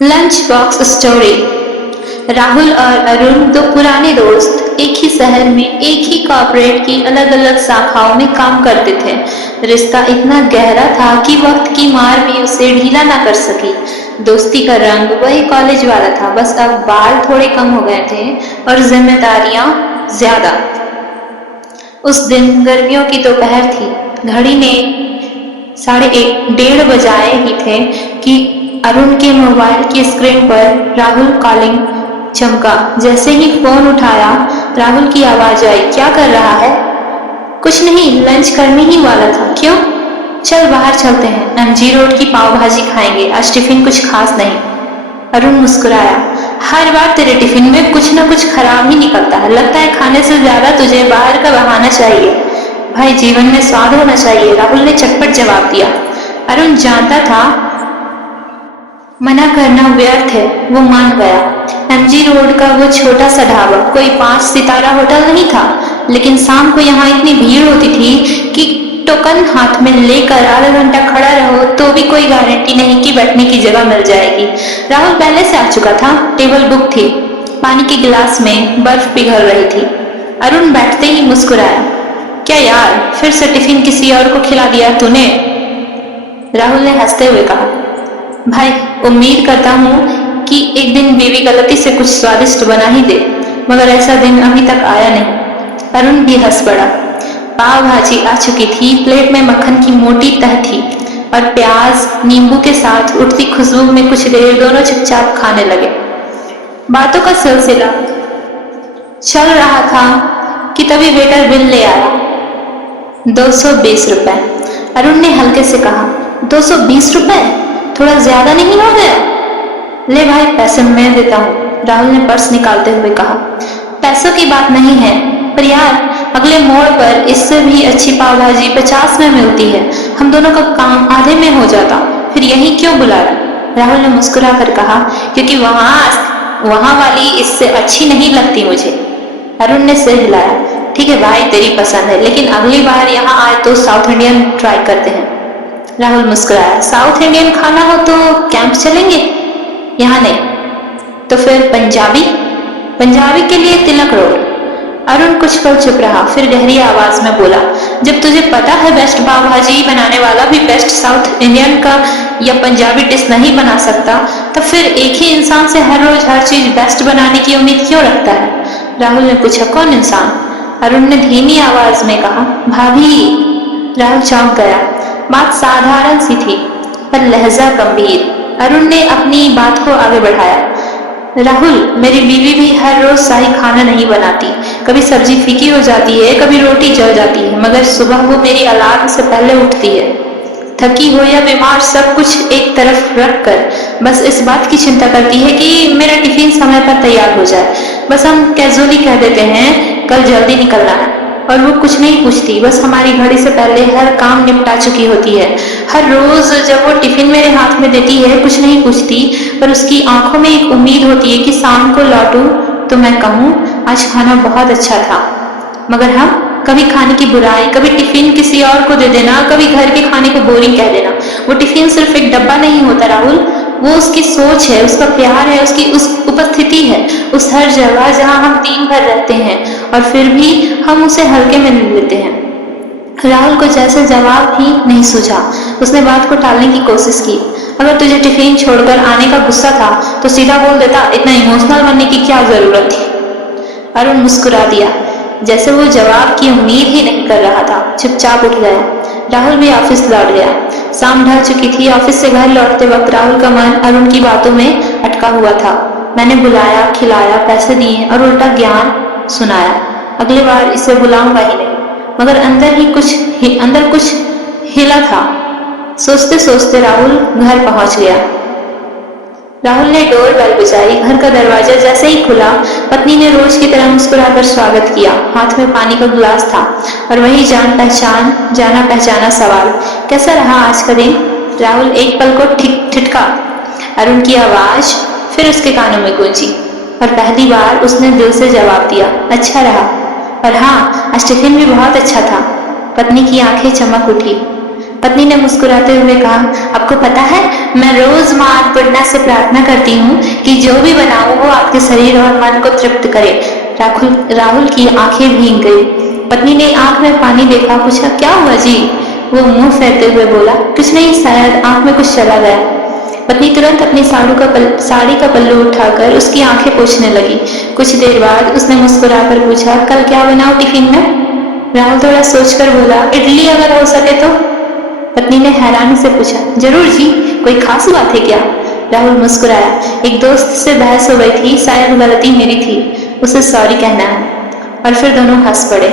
Lunch box story. Rahul और अरुण दो पुराने दोस्त एक ही शहर में एक ही कॉर्पोरेट की अलग अलग शाखाओं में काम करते थे। रिश्ता इतना गहरा था कि वक्त की मार भी उसे ढीला ना कर सकी। दोस्ती का रंग वही कॉलेज वाला था, बस अब बाल थोड़े कम हो गए थे और जिम्मेदारियां ज्यादा। उस दिन गर्मियों की दोपहर थी। घड़ी में 1:30 बजाए ही थे कि अरुण के मोबाइल की स्क्रीन पर राहुल कॉलिंग चमका। जैसे ही फोन उठाया राहुल की आवाज आई, क्या कर रहा है? कुछ नहीं, लंच करने ही वाला था। क्यों? चल बाहर चलते हैं, एमजी रोड की पाव भाजी खाएंगे, आज टिफिन कुछ खास नहीं। अरुण मुस्कुराया, हर बार तेरे टिफिन में कुछ ना कुछ खराब ही निकलता है, लगता है खाने से ज्यादा तुझे बाहर का बहाना चाहिए। भाई, जीवन में स्वाद होना चाहिए, राहुल ने चटपट जवाब दिया। अरुण जानता था मना करना व्यर्थ है, वो मान गया। एमजी रोड का वो छोटा सा ढाबा कोई 5 सितारा होटल नहीं था, लेकिन शाम को यहाँ इतनी भीड़ होती थी कि टोकन हाथ में लेकर आधा घंटा खड़ा रहो तो भी कोई गारंटी नहीं कि बैठने की जगह मिल जाएगी। राहुल पहले से आ चुका था, टेबल बुक थी, पानी के गिलास में बर्फ पिघल रही थी। अरुण बैठते ही मुस्कुराया, क्या यार, फिर से टिफिन किसी और को खिला दिया तूने? राहुल ने हंसते हुए कहा, भाई उम्मीद करता हूँ कि एक दिन बीवी गलती से कुछ स्वादिष्ट बना ही दे, मगर ऐसा दिन अभी तक आया नहीं। अरुण भी हंस पड़ा। पाव भाजी आ चुकी थी, प्लेट में मक्खन की मोटी तह थी और प्याज नींबू के साथ उठती खुशबू में कुछ देर दोनों चुपचाप खाने लगे। बातों का सिलसिला चल रहा था कि तभी वेटर बिल ले आया। 220 रुपए। अरुण ने हल्के से कहा, 220 रुपए? थोड़ा ज्यादा नहीं हो गया? ले भाई, पैसे मैं देता हूँ, राहुल ने पर्स निकालते हुए कहा। पैसों की बात नहीं है, पर यार अगले मोड़ पर इससे भी अच्छी पाव भाजी 50 में मिलती है, हम दोनों का काम आधे में हो जाता, फिर यही क्यों बुलाया? राहुल ने मुस्कुरा कर कहा, क्योंकि वहां वाली इससे अच्छी नहीं लगती मुझे। अरुण ने सिर हिलाया, ठीक है भाई, तेरी पसंद है, लेकिन अगली बार यहाँ आए तो साउथ इंडियन ट्राई करते हैं। राहुल मुस्कुराया, साउथ इंडियन खाना हो तो कैंप चलेंगे? यहाँ नहीं तो फिर पंजाबी? पंजाबी के लिए तिलक रोड। अरुण कुछ पल चुप रहा, फिर गहरी आवाज में बोला, जब तुझे पता है बेस्ट पाव भाजी बनाने वाला भी बेस्ट साउथ इंडियन का या पंजाबी डिश नहीं बना सकता, तो फिर एक ही इंसान से हर रोज हर चीज बेस्ट बनाने की उम्मीद क्यों रखता है? राहुल ने पूछा, कौन इंसान? अरुण ने धीमी आवाज में कहा, भाभी। राहुल चौंक गया। बात साधारण सी थी पर लहजा गंभीर। अरुण ने अपनी बात को आगे बढ़ाया, राहुल, मेरी बीवी भी हर रोज शाही खाना नहीं बनाती, कभी सब्जी फीकी हो जाती है, कभी रोटी जल जाती है, मगर सुबह वो मेरी अलार्म से पहले उठती है, थकी हो या बीमार, सब कुछ एक तरफ रख कर बस इस बात की चिंता करती है कि मेरा टिफिन समय पर तैयार हो जाए। बस हम कैजुअली कह देते हैं कल जल्दी निकलना है, और वो कुछ नहीं पूछती, बस हमारी घड़ी से पहले हर काम निपटा चुकी होती है। हर रोज जब वो टिफिन मेरे हाथ में देती है कुछ नहीं पूछती, पर उसकी आंखों में एक उम्मीद होती है कि शाम को लौटूं तो मैं कहूँ आज खाना बहुत अच्छा था। मगर हम कभी खाने की बुराई, कभी टिफिन किसी और को दे देना, कभी घर के खाने को बोरिंग कह देना। वो टिफिन सिर्फ एक डब्बा नहीं होता राहुल, वो उसकी सोच है, उसका प्यार है, उसकी उस उपस्थिति है, उस हर जगह जहाँ हम दिन भर रहते हैं और फिर भी हम उसे हल्के में ले लेते हैं। राहुल को जैसे जवाब ही नहीं सूझा। उसने बात को टालने की कोशिश की, अगर तुझे टिफिन छोड़कर आने का गुस्सा था तो सीधा बोल देता, इतना इमोशनल बनने की क्या जरूरत थी? अरुण मुस्कुरा दिया, जैसे वो जवाब की उम्मीद ही नहीं कर रहा था। चुपचाप उठ गया। राहुल भी ऑफिस लौट गया। शाम ढल चुकी थी। ऑफिस से घर लौटते वक्त राहुल का मन अरुण की बातों में अटका हुआ था। मैंने बुलाया, खिलाया, पैसे दिए और उल्टा ज्ञान सुनाया, अगली बार इसे बुलाऊंगा ही नहीं। मगर अंदर कुछ हिला था। सोचते सोचते राहुल घर पहुंच गया। राहुल ने डोर बेल बजाई। घर का दरवाजा जैसे ही खुला पत्नी ने रोज की तरह मुस्कुराकर स्वागत किया। हाथ में पानी का गिलास था और वही जाना पहचाना सवाल, कैसा रहा आज का दिन? राहुल एक पल को ठिठका। अरुण की आवाज फिर उसके कानों में गूंजी और पहली बार उसने दिल से जवाब दिया, अच्छा रहा। और हाँ, आज टिफिन भी बहुत अच्छा था। पत्नी की आंखें चमक उठी। पत्नी ने मुस्कुराते हुए कहा, आपको पता है, मैं रोज मां अन्नपूर्णा से प्रार्थना करती हूँ कि जो भी बनाऊं वो आपके शरीर और मन को तृप्त करे। राहुल की आंखें भीग गई। पत्नी ने आंख में पानी देखा, पूछा, क्या हुआ जी? वो मुंह फेरते हुए बोला, कुछ नहीं, शायद आंख में कुछ चला गया। पत्नी तुरंत अपनी साड़ी का पल्लू उठाकर उसकी आंखें पोंछने लगी। कुछ देर बाद उसने मुस्कुराकर पूछा, कल क्या बनाऊं टिफिन में? राहुल थोड़ा सोचकर बोला, इडली अगर हो सके तो। पत्नी ने हैरानी से पूछा, जरूर जी, कोई खास बात है क्या? राहुल मुस्कुराया, एक दोस्त से बहस हो गई थी, शायद गलती मेरी थी, उसे सॉरी कहना है। और फिर दोनों हंस पड़े।